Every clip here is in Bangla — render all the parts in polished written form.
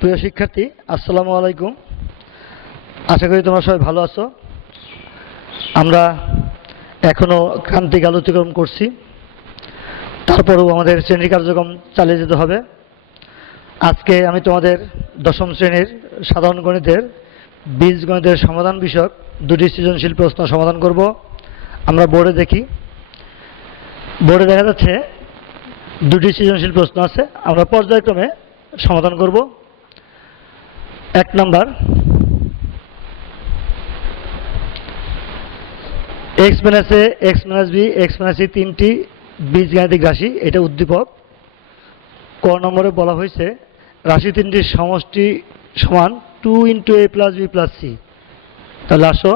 প্রিয় শিক্ষার্থী, আসসালামু আলাইকুম। আশা করি তোমরা সবাই ভালো আছো। আমরা এখনো ক্রান্তিক অতিক্রম করছি, তারপরেও আমাদের শ্রেণী কার্যক্রম চালিয়ে যেতে হবে। আজকে আমি তোমাদের দশম শ্রেণীর সাধারণ গণিতের বীজগণিতের সমাধান বিষয়ক দুটি সৃজনশীল প্রশ্ন সমাধান করব। আমরা বোর্ডে দেখি, বোর্ডে দেখা যাচ্ছে দুটি সৃজনশীল প্রশ্ন আছে। আমরা পর্যায়ক্রমে সমাধান করব। 1 number, x minus A, x minus B, x minus C তিনটি বীজগাণিতিক রাশি, এটা উদ্দীপক। ক নম্বরে বলা হয়েছে রাশি তিনটির সমষ্টি সমান 2 ইন্টু এ প্লাস বি প্লাস সি। তাহলে আসো,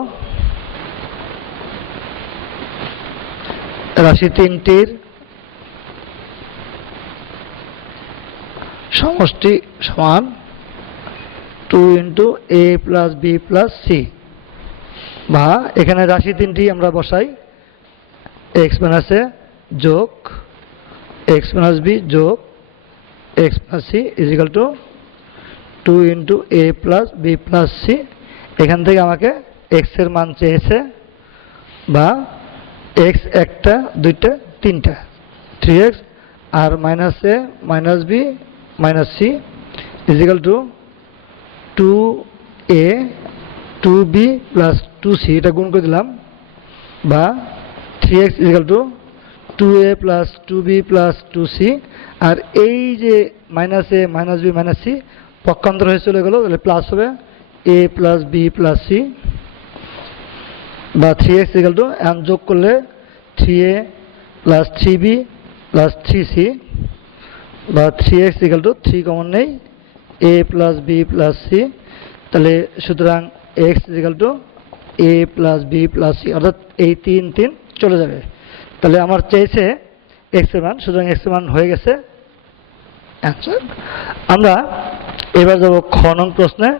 রাশি তিনটির সমষ্টি সমান 2 ইন্টু এ প্লাস বি প্লাস সি, বা এখানে রাশি তিনটি আমরা বসাই x মাইনাস এ যোগ x মাইনাস বি যোগ x minus C is equal to 2 into A plus B plus C. এখান থেকে আমাকে x এর মান চেয়েছে, বা x একটা দুইটা তিনটা 3x, আর minus A minus B minus C is equal to 2a 2b plus 2c, এটা গুণ করে দিলাম, বা 3x is equal to 2a plus 2b plus 2c। আর এই যে মাইনাস এ মাইনাস বি মাইনাস সি পক্ষান্তর হয়ে চলে গেল, তাহলে প্লাস হবে a plus B plus C, বা 3x ইজ ইকুয়াল টু এখন যোগ করলে 3a plus 3b plus 3c, বা 3x is equal to 3 common নেই, a plus B plus C. তাহলে সুতরাং x is equal to a plus B plus C, অর্থাৎ এই 3 3 চলে যাবে। তাহলে আমার চেয়েছে x এর মান, সুতরাং x এর মান হয়ে গেছে অ্যান্সার। আমরা এবার যাব খ নং প্রশ্নে।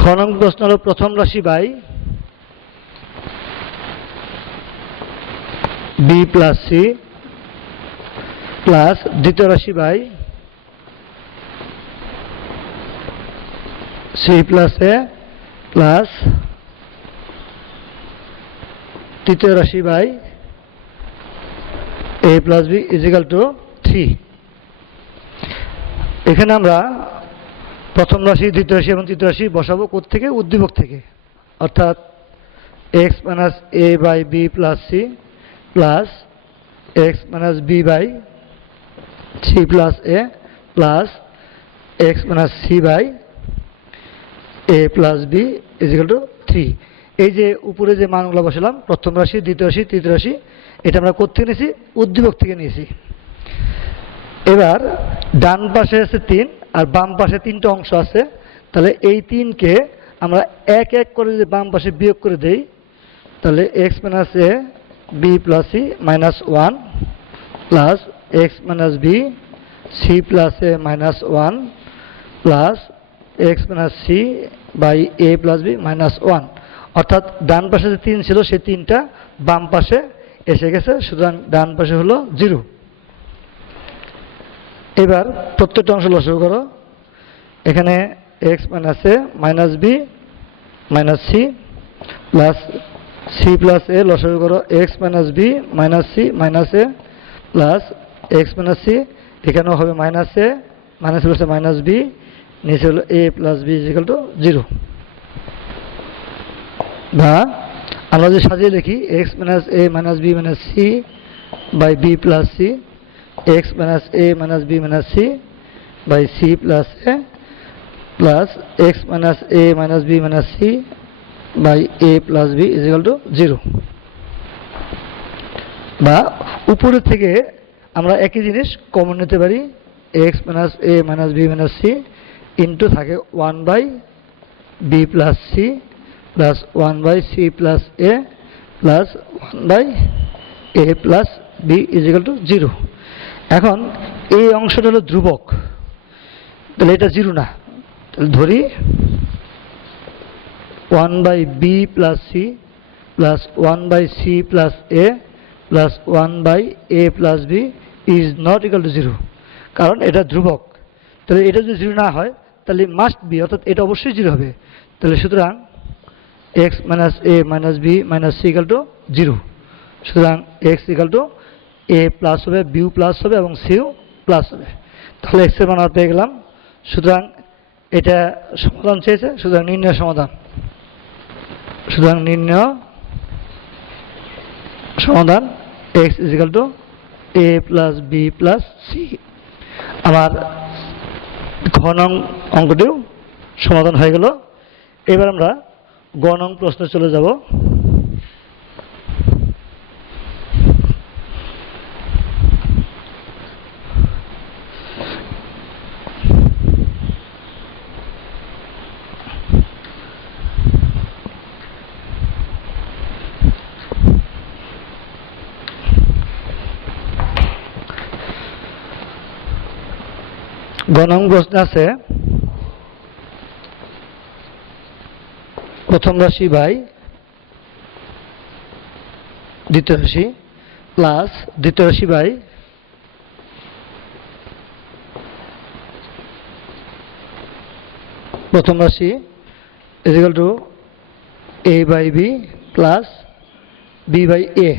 খ নং প্রশ্ন হল প্রথম রাশি by B plus C plus দ্বিতীয় রাশি by C plus A plus তৃতীয় রাশি by A plus B is equal to 3। এখানে আমরা প্রথম রাশি, দ্বিতীয় রাশি এবং তৃতীয় রাশি বসাবো কোত্থেকে? উদ্দীপক থেকে, অর্থাৎ x minus A by B plus C plus x minus B by C plus A plus x minus C by A plus B is equal to 3। এই যে উপরে যে মানগুলো বসালাম, প্রথম রাশি, দ্বিতীয় রাশি, তৃতীয় রাশি, এটা আমরা কোত্থেকে নিয়েছি? উদ্দীপক থেকে নিয়েছি। এবার ডান পাশে আছে 3 আর বাম পাশে 3টা অংশ আছে। তাহলে এই 3কে আমরা এক এক করে যদি বাম পাশে বিয়োগ করে দেই, তাহলে x minus A B plus C minus 1 plus x minus B C plus A minus 1 plus x minus C by A plus B minus 1। অর্থাৎ ডান পাশে যে 3 ছিল সেই 3টা বাম পাশে এসে গেছে, সুতরাং ডান পাশে হলো 0। এবার প্রত্যেকটা অংশ লসাগু করো। এখানে x minus A minus B minus c plus C plus a লসাগু করো x minus B minus c minus a plus x minus c, এখানেও হবে মাইনাস এ মাইনাস প্লাস মাইনাস বি, নিচে হলো a plus B is equal to 0। বা আমরা যদি সাজিয়ে লিখি x minus A minus B minus C by B plus c, x minus a minus b minus c by c plus a plus x minus a minus b minus c by a plus b is equal to 0। বা উপরে থেকে আমরা একই জিনিস কমন নিতে পারি, x minus a minus b minus c into থাকে 1 by b plus c plus 1 by c plus a plus 1 by a plus b is equal to 0। এখন এই অংশটা হলো ধ্রুবক, তাহলে এটা জিরো না, তাহলে ধরি 1/b plus C plus 1/c plus A plus 1/a plus B is not equal to zero, কারণ এটা ধ্রুবক। তাহলে এটা যদি জিরো না হয় তাহলে মাস্ট বি, অর্থাৎ এটা অবশ্যই জিরো হবে। তাহলে সুতরাং x minus A minus B minus c equal to zero. সুতরাং x equal to A plus হবে, বিও প্লাস হবে এবং সিও প্লাস হবে। তাহলে এক্স এর মান আমরা পেয়ে গেলাম। সুতরাং এটা সমাধান চেয়েছে, সুতরাং নির্ণয় সমাধান। সুতরাং নির্ণয় সমাধান X is equal to A plus B plus C. আমার ঘ নং অঙ্কটিও সমাধান হয়ে গেল। এবার আমরা গ নং প্রশ্নে চলে যাব। গ নং প্রশ্ন আছে প্রথম রাশি বাই দ্বিতীয় রাশি প্লাস দ্বিতীয় রাশি বাই প্রথম রাশি is equal to a by B plus B by a.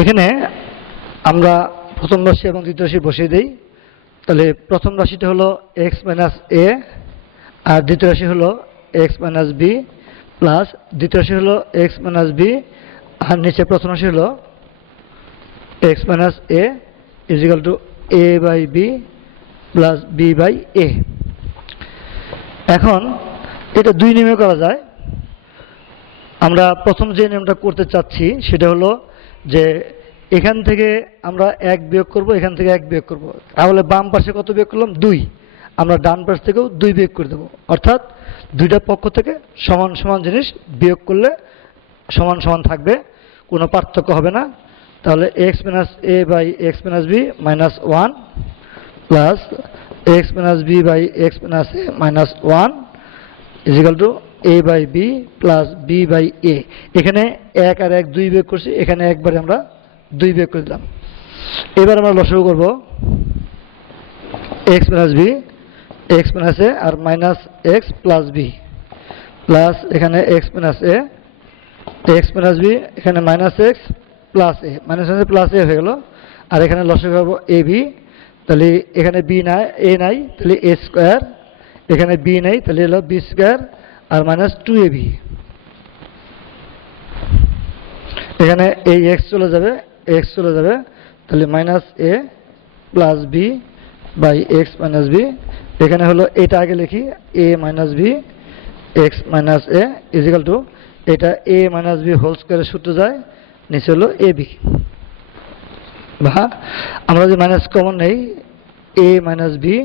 এখানে আমরা প্রথম রাশি এবং দ্বিতীয় রাশি বসিয়ে দিই। তাহলে প্রথম রাশিটা হলো এক্স মাইনাস এ আর দ্বিতীয় রাশি হলো এক্স মাইনাস বি প্লাস দ্বিতীয় রাশি হলো এক্স মাইনাস বি আর নিচে প্রথম রাশি হলো x minus A is equal to a by B plus B by a. এখন এটা দুই নিয়মে করা যায়। আমরা প্রথম যে নিয়মটা করতে চাচ্ছি সেটা হলো যে এখান থেকে আমরা এক বিয়োগ করব, এখান থেকে এক বিয়োগ করব। তাহলে বাম পাশে কত বিয়োগ করলাম? 2। আমরা ডান পাশ থেকেও 2 বিয়োগ করে দেবো, অর্থাৎ দুইটা পক্ষ থেকে সমান সমান জিনিস বিয়োগ করলে সমান সমান থাকবে, কোনো পার্থক্য হবে না। তাহলে x minus A by x minus B minus 1 plus x minus B by x minus A minus 1 is equal to a by B plus B by a. এখানে 1 আর 1 2 বিয়োগ করছি, এখানে একবারে আমরা 2 বিয়োগ করে দিলাম। এবার আমরা লসাগু করব x minus b x minus a আর minus x plus B plus এখানে x minus a x minus b এখানে minus x plus A minus plus a হয়ে গেল। আর এখানে লসাগু করব এ বি, তাহলে এখানে বি নাই এ নাই, তাহলে এ স্কোয়ার, এখানে বি নাই তাহলে হলো বি স্কোয়ার আর মাইনাস 2ab। এখানে এই এক্স চলে যাবে, এক্স চলে যাবে, তাহলে minus a plus B by x minus b. এখানে হলো এটা আগে লিখি a minus b x minus A is equal to এটা এ মাইনাস বি হোল স্কোয়ারের সূত্র যায়, নিচে হলো এ বি। বা আমরা যদি মাইনাস কমন নেই a minus B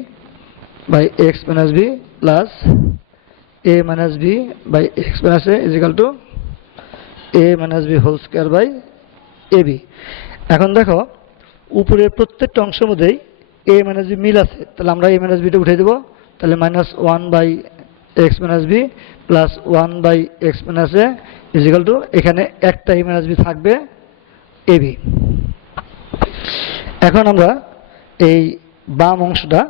by x minus B plus A minus B by x minus A is equal to A minus b whole square by A b. এখন দেখো উপরের প্রত্যেকটা অংশের মধ্যেই এ মাইনাস বি মিল আছে, তাহলে আমরা এ মাইনাস বিটা উঠে দেবো। তাহলে minus 1 by x minus B plus 1 by x minus A is equal to এখানে একটা এ মাইনাস বি থাকবে এ বি। এখন আমরা এই বাম অংশটা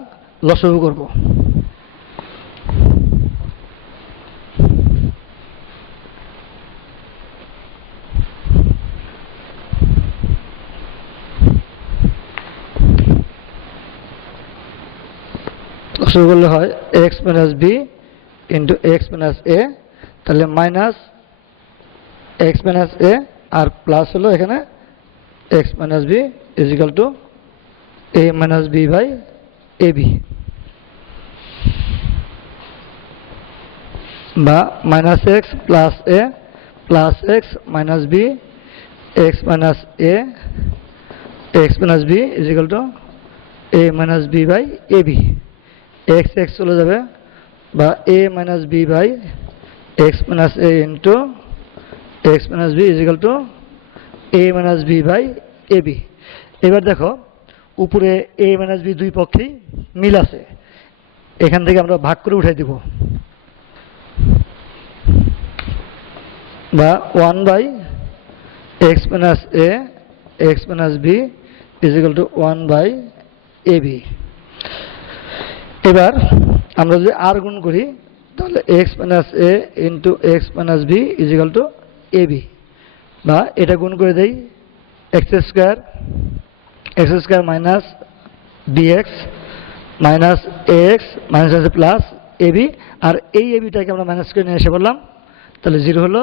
লসাগু করব। লসাগু করলে হয় x minus b into x minus a, তাহলে মাইনাস এক্স মাইনাস এ আর প্লাস হলো এখানে x minus B is equal to A minus B by A B. বা minus x plus A plus x minus b x minus a x minus B is equal to A minus B by A b. X x চলে যাবে, বা a minus B by x minus a into x minus B is equal to A minus B by A B. এবার দেখো উপরে এ মাইনাস বি দুই পক্ষেই মিল আছে, এখান থেকে আমরা ভাগ করে উঠাই দিব, বা 1 x minus a x minus b is equal to 1 ab। এবার আমরা যদি r গুণ করি তাহলে x minus a into x minus b is equal to ab, বা এটা গুণ করে দেই x square minus bx minus ax minus আছে প্লাস ab, আর এই abটাকে আমরা মাইনাস করে নিয়ে এসে বললাম, তাহলে 0 হলো,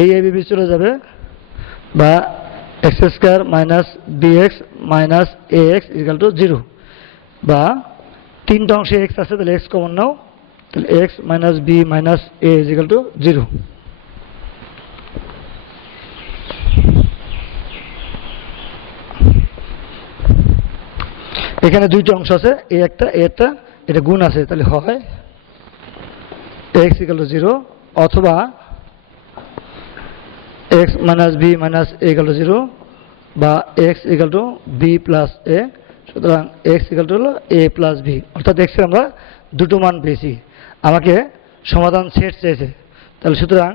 এই ab চলে যাবে, বা x square minus bx minus ax equal to 0, বা তিনটা অংশে x আছে তাহলে x কমন নাও, তাহলে x minus b minus a equal to 0। এখানে দুইটা অংশ আছে, এ একটা এটা গুণ আছে, তাহলে হয় x ইকুয়াল টু 0 অথবা x minus b minus a equal to 0, বা x equal to b plus a। সুতরাং x ইকুয়াল টু হলো a প্লাস b, অর্থাৎ x এর আমরা দুটো মান পেয়েছি, আমাকে সমাধান সেট চেয়েছে, তাহলে সুতরাং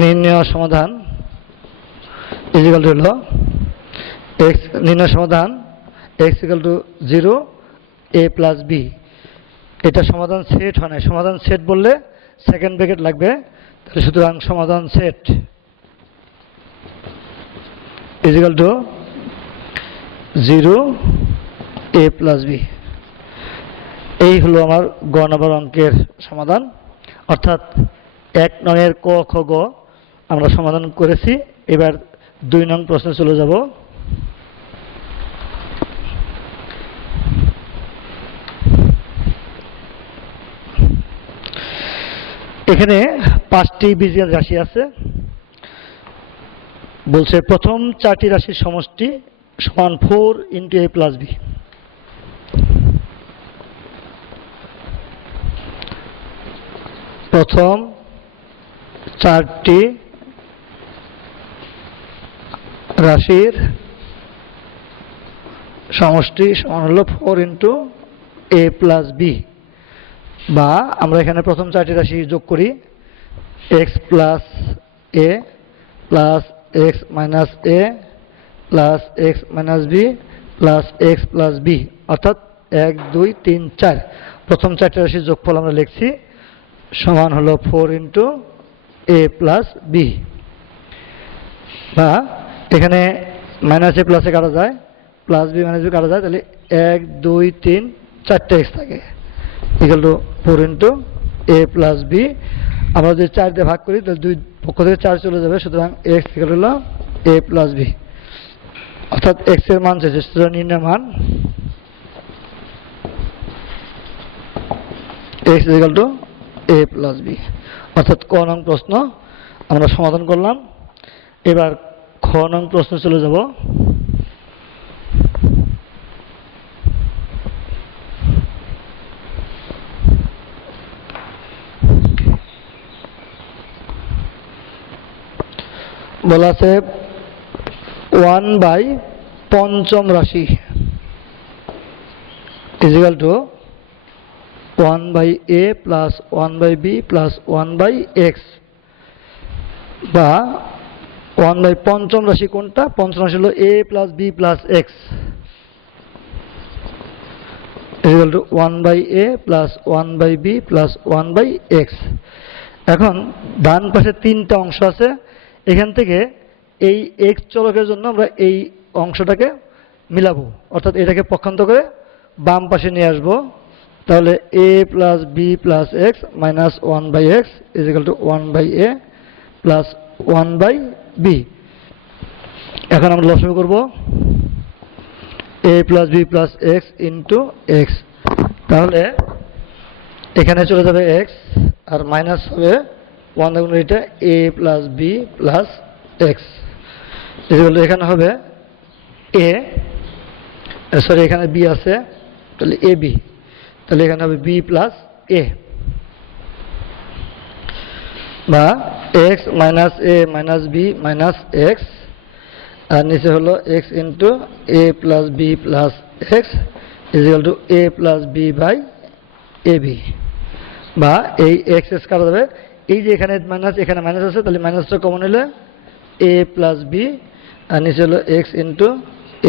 নির্ণয় সমাধান ইকুয়াল টু হলো x, নির্ণয় সমাধান x equal to 0 a plus b। এটা সমাধান সেট হয় না, সমাধান সেট বললে সেকেন্ড ব্র্যাকেট লাগবে, তাহলে সুতরাং সমাধান set equal to 0 a plus b। এই হলো আমার গ নম্বর অঙ্কের সমাধান, অর্থাৎ 1 নংয়ের ক খ গ আমরা সমাধান করেছি। এবার 2 নং প্রশ্নে চলে যাব। এখানে 5টি বীজগাণিতিক রাশি আছে, বলছে প্রথম 4টি রাশির সমষ্টি সমান 4 ইন্টু a প্লাস b। প্রথম 4টি রাশির সমষ্টি সমান হলো 4 ইন্টু a প্লাস b, বা আমরা এখানে প্রথম 4টি রাশি যোগ করি, x plus a plus x minus a plus x minus b plus x plus b, অর্থাৎ 1 2 3 4 প্রথম 4টি রাশির যোগফল আমরা লিখছি সমান হলো 4 ইন্টু a প্লাস b, বা এখানে মাইনাস a প্লাসে কাটা যায়, প্লাস b মাইনাস b কাটা যায়, তাহলে 1 2 3 4টা x থাকে equal to 4 into a plus b। আমরা যদি 4 দিয়ে ভাগ করি তাহলে দুই পক্ষ থেকে 4 চলে যাবে, সুতরাং x ইকুয়াল হলো a প্লাস b, অর্থাৎ x এর মান চেয়েছে, সুতরাং নির্ণয় মান x equal to a plus b, অর্থাৎ ক নং প্রশ্ন আমরা সমাধান করলাম। এবার খ নং প্রশ্ন চলে যাব। বলা আছে 1/5 রাশি equal to 1/a plus 1/b plus 1/x, বা 1/5 রাশি কোনটা? পঞ্চম রাশি হলো a plus b plus x equal to 1/a plus 1/b plus 1/x। এখন ডান পাশে 3টা অংশ আছে, এখান থেকে এই x চলকের জন্য আমরা এই অংশটাকে মিলাবো, অর্থাৎ এটাকে পক্ষান্তর করে বাম পাশে নিয়ে আসবো, তাহলে a plus b plus x minus 1/x is equal two 1/a plus 1/b। এখন আমরা লসাগু করব a plus b plus x into x, তাহলে এখানে চলে যাবে x আর মাইনাস হবে 1 গুণ এটা a plus b plus x equal to এখানে হবে a, সরি এখানে b আছে, তাহলে ab, তাহলে এখানে হবে b প্লাস a, বা x minus a minus b minus x আর নিচে হলো x into A plus B plus x is equal to A plus B by A B, বা এই এক্স এক্স কাটা যাবে, এই যে এখানে মাইনাস আছে, তাহলে মাইনাসটা কমন হলে এ প্লাস বি, আর নিচে হলো x into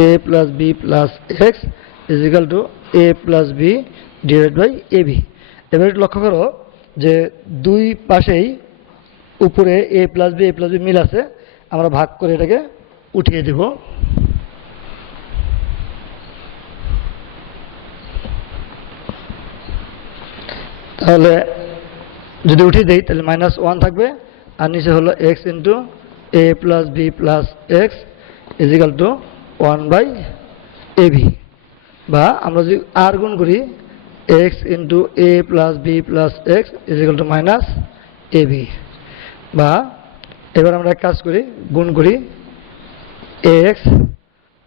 A plus B plus x is equal to A plus B divide by A B. এবার একটু লক্ষ্য করো যে দুই পাশেই উপরে এ প্লাস বি মিল আছে, আমরা ভাগ করে এটাকে উঠিয়ে দেব। তাহলে যদি উঠিয়ে দেই তাহলে -1 থাকবে, আর নিচে হলো x into A plus B plus x is equal to 1 by A B, বা আমরা যদি আর গুণ করি x into A plus B plus x is equal to minus A B, বা এবার আমরা এক কাজ করি, গুণ করি x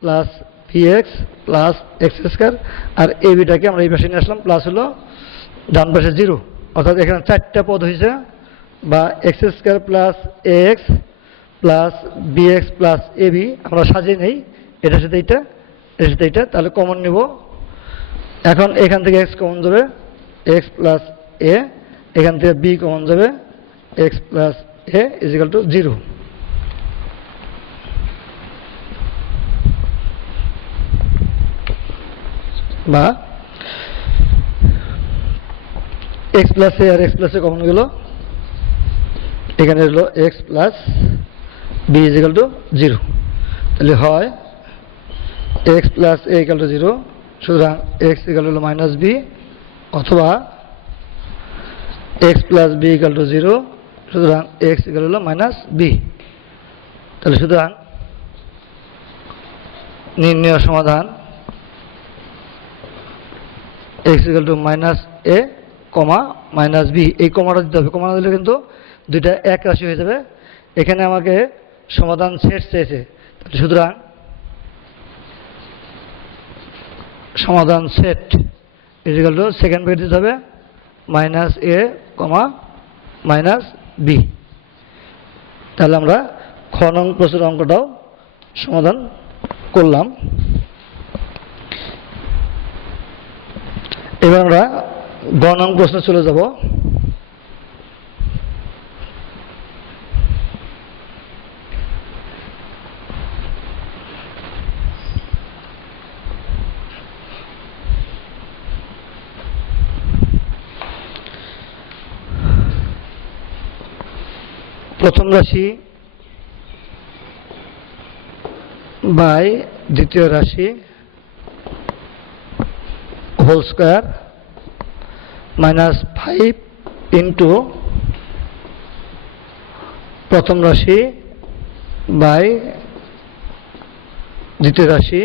plus b x plus x square, আর এ বিটাকে আমরা এই পাশে নিয়ে আসলাম, প্লাস হলো ডান পাশে 0, অর্থাৎ এখানে 4টা পদ হয়েছে, বা x square plus a x plus b x plus a b আমরা সাজিয়ে নেই, এটার সাথে এইটা, এটার সাথে এইটা, তাহলে কমন নেব। এখন এখান থেকে এক্স কমন যাবে, এক্স প্লাস এ, এখান থেকে বি কমন যাবে, X plus A is equal to 0, বা এক্স প্লাস এ আর এক্স প্লাস এ কমন গেল, এখানে হলো X plus B is equal to 0, তাহলে হয় X plus A equal to 0, সুতরাং এক্স ইকাল হলো মাইনাস বি, অথবা X plus B equal to 0, সুতরাং এক্স ইকাল হলো মাইনাস বি। তাহলে সুতরাং নির্ণয় সমাধান x equal to minus A comma minus B, এই কমাটা দিতে হবে, কমাটা দিলে কিন্তু দুইটা এক রাশি হয়ে যাবে। এখানে আমাকে সমাধান সেট চেয়েছে, সুতরাং সমাধান set is equal to second bracket দিতে হবে minus A comma minus B. তাহলে আমরা খ নং প্রশ্নের অঙ্কটাও সমাধান করলাম। এবার আমরা গ নং প্রশ্নে চলে যাব। প্রথম রাশি বাই দ্বিতীয় রাশি হোল স্কয়ার -5 ইন্টু প্রথম রাশি বাই দ্বিতীয় রাশি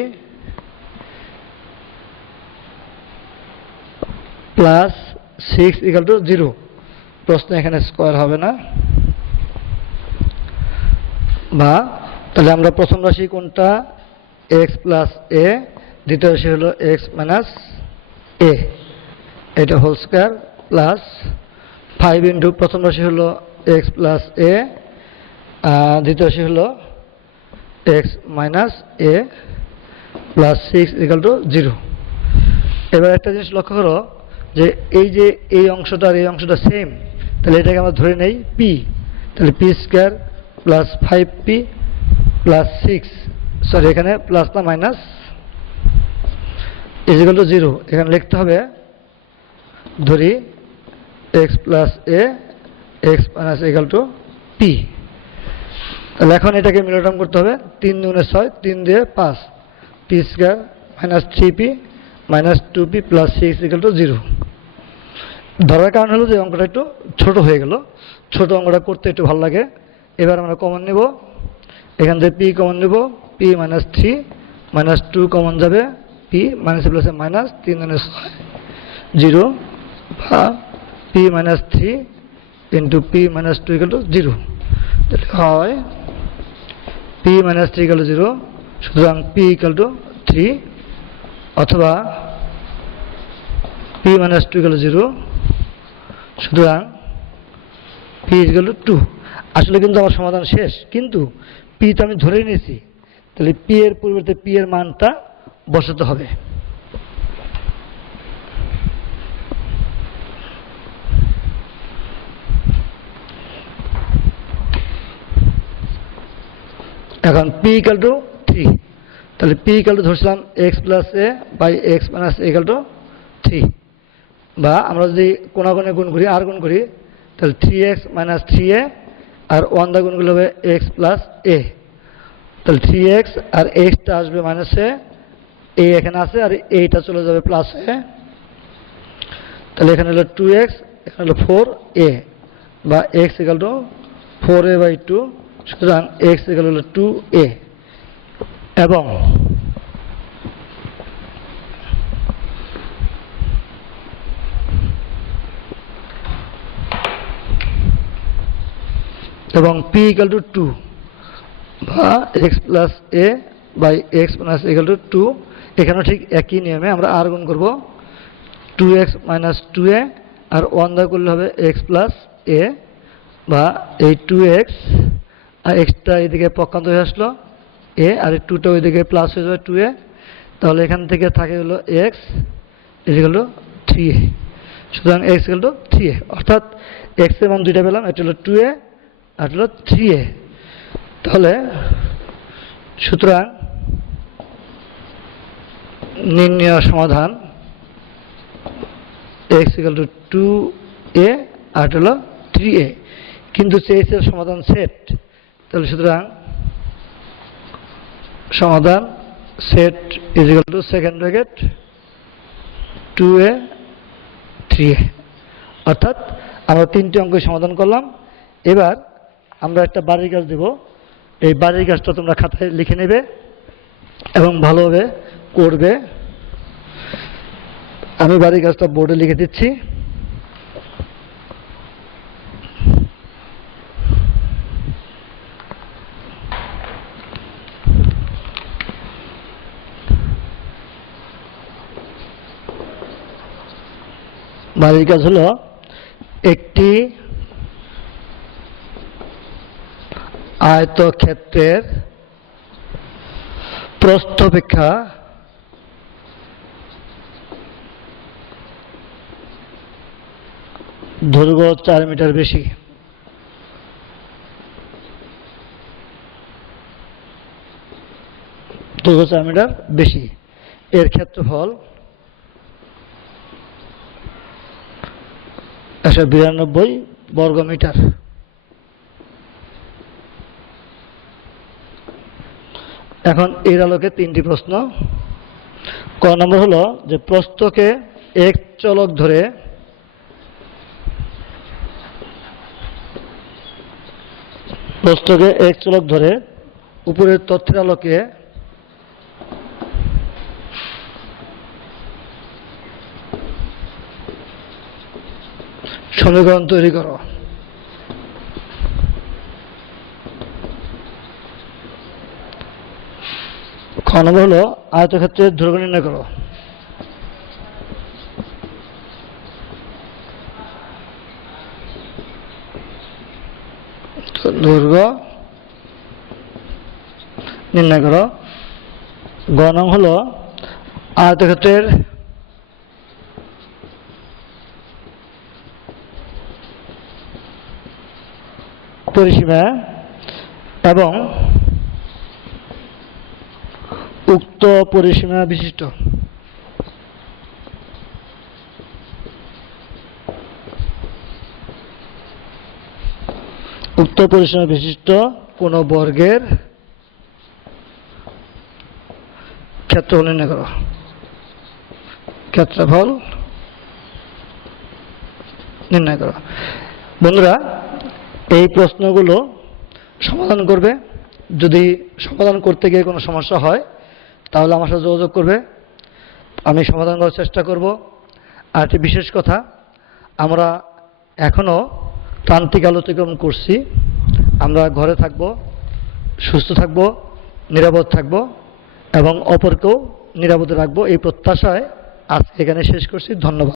+6 ইকুয়াল টু 0। প্রশ্ন এখানে স্কয়ার হবে না, বা তাহলে আমরা প্রথম রাশি কোনটা x প্লাস এ, দ্বিতীয় রাশি হলো x মাইনাস এ, এটা হোল স্কয়ার প্লাস 5 ইন্টু প্রথম রাশি হলো x প্লাস এ, দ্বিতীয় রাশি হলো x minus a plus 6 equal to 0। এবার একটা জিনিস লক্ষ্য করো যে এই অংশটা আর এই অংশটা সেম, তাহলে এটাকে আমরা ধরে নেই p, তাহলে p square plus 5p plus 6, sorry এখানে প্লাস না মাইনাস, ইজিক্যাল টু 0। এখানে লিখতে হবে ধরি x plus A x minus equal to p। তাহলে এখন এটাকে মিলটাম করতে হবে, 3 × 6 3 দিয়ে 5, p square minus 3p minus 2p plus 6 equal to 0। ধরার কারণ হলো যে অঙ্কটা একটু ছোট হয়ে গেল, ছোট অঙ্কটা করতে একটু ভালো লাগে। এবার আমরা কমন নেব, এখান থেকে p কমন নেব, p মাইনাস 3 মাইনাস 2 কমন যাবে, p মাইনাস প্লাসে মাইনাস 3 × 6 0, বা p minus 3 into p minus 2 equal to 0। তাহলে হয় p মাইনাস 3 ইকুয়াল টু 0, সুতরাং p ইকুয়াল টু 3, অথবা p মাইনাস 2 ইকুয়াল টু 0, সুতরাং p ইকুয়াল টু 2। আসলে কিন্তু আমার সমাধান শেষ, কিন্তু p তো আমি ধরে নিয়েছি, তাহলে পি এর পরিবর্তে পি এর মানটা বসাতে হবে। এখন পি ইকাল টু 3, তাহলে পি ইকাল টু ধরছিলাম x plus a by x minus a equal to 3, বা আমরা যদি কোনাগুণে গুণ করি আর গুণ করি তাহলে 3x মাইনাস 3a আর 1 দা গুণগুলো হবে এক্স প্লাস এ, তাহলে 3x আর এক্সটা আসবে মাইনাসে, এ এখানে আছে আর এইটা চলে যাবে প্লাসে, তাহলে এখানে হলো 2x, এখানে হলো 4a, বা x equal to 4a by 2, সুতরাং x ইকাল হলো 2a। এবং p ইকাল টু 2, বা x plus a by x minus equal to 2, এখানেও ঠিক একই নিয়মে আমরা আর গুণ করবো 2x মাইনাস 2a আর 1 দা করলে হবে x প্লাস a, বা এই 2x আর এক্সটা এইদিকে পক্ষান্তর হয়ে আসলো a, আর এই 2টা ওইদিকে প্লাস হয়ে যাবে 2a, তাহলে এখান থেকে থাকে হলো x ইকুয়াল টু 3a, সুতরাং x ইকুয়াল টু 3a, অর্থাৎ x এর মান দুইটা পেলাম, এটা হলো 2a আর হলো 3a। তাহলে সুতরাং নির্ণয় সমাধান x ইকুয়াল টু 2a আর হলো 3a, কিন্তু চেয়েছে সমাধান সেট, তাহলে সুতরাং সমাধান set is equal two second bracket 2a 3a, অর্থাৎ আমরা 3টি অঙ্ক সমাধান করলাম। এবার আমরা একটা বাড়ির কাজ দেব, এই বাড়ির কাজটা তোমরা খাতায় লিখে নেবে এবং ভালোভাবে করবে। আমি বাড়ির কাজটা বোর্ডে লিখে দিচ্ছি। বাড়ির কাজ হলো একটি আয়তক্ষেত্রের প্রস্থ অপেক্ষা দৈর্ঘ্য 4 মিটার বেশি। দৈর্ঘ্য 4 মিটার বেশি, এর ক্ষেত্রফল 192 বর্গ মিটার। এখন এর আলোকে 3টি প্রশ্ন। ক নম্বর হলো যে প্রস্থকে এক চলক ধরে উপরের তথ্যের আলোকে সমীকরণ তৈরি করো। খ নম্বর হলো আয়তক্ষেত্রের দৈর্ঘ্য নির্ণয় করো। দৈর্ঘ্য নির্ণয় করো। গ নং হলো আয়তক্ষেত্রের পরিসীমা এবং উক্ত পরিসীমা বিশিষ্ট কোন বর্গের ক্ষেত্রফল নির্ণয় করো। ক্ষেত্রফল নির্ণয় করো। বন্ধুরা, এই প্রশ্নগুলো সমাধান করবে। যদি সমাধান করতে গিয়ে কোনো সমস্যা হয় তাহলে আমার সাথে যোগাযোগ করবে, আমি সমাধান করার চেষ্টা করব। আর একটি বিশেষ কথা, আমরা এখনও প্রান্তিক আলো অতিক্রম করছি। আমরা ঘরে থাকব, সুস্থ থাকব, নিরাপদ থাকব এবং অপরকেও নিরাপদে রাখবো, এই প্রত্যাশায় আজ এখানে শেষ করছি। ধন্যবাদ।